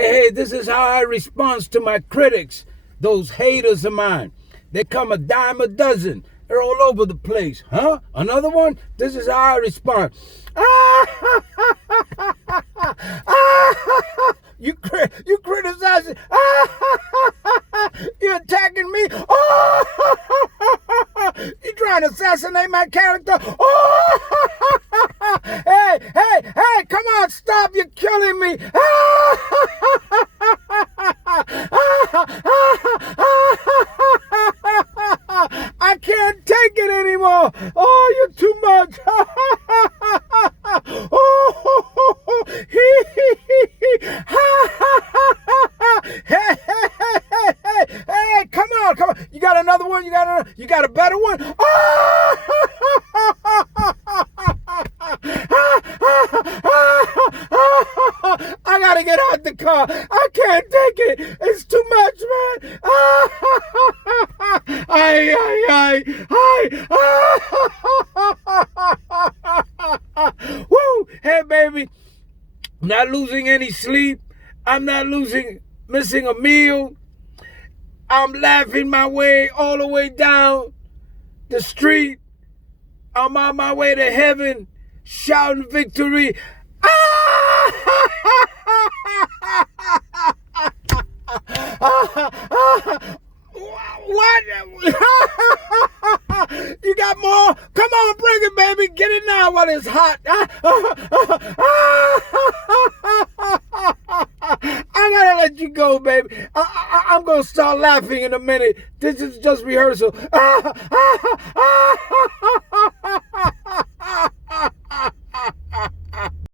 Hey, this is how I respond to my critics, those haters of mine. They come a dime a dozen. They're all over the place. Huh? Another one? This is how I respond. You criticizing? You attacking me? You trying to assassinate my character? Hey, come on, stop, you're killing me. I can't take it anymore. Oh, you're too much. Hey, come on. You got another one? You got a better one? I gotta get out the car. I can't take it. It's too much, man. Woo! Hey, baby. I'm not losing any sleep. I'm not missing a meal. I'm laughing my way all the way down the street. I'm on my way to heaven, shouting victory. What? You got more? Come on, bring it, baby. Get it now while it's hot. I gotta let you go, baby. I'm gonna start laughing in a minute. This is just rehearsal.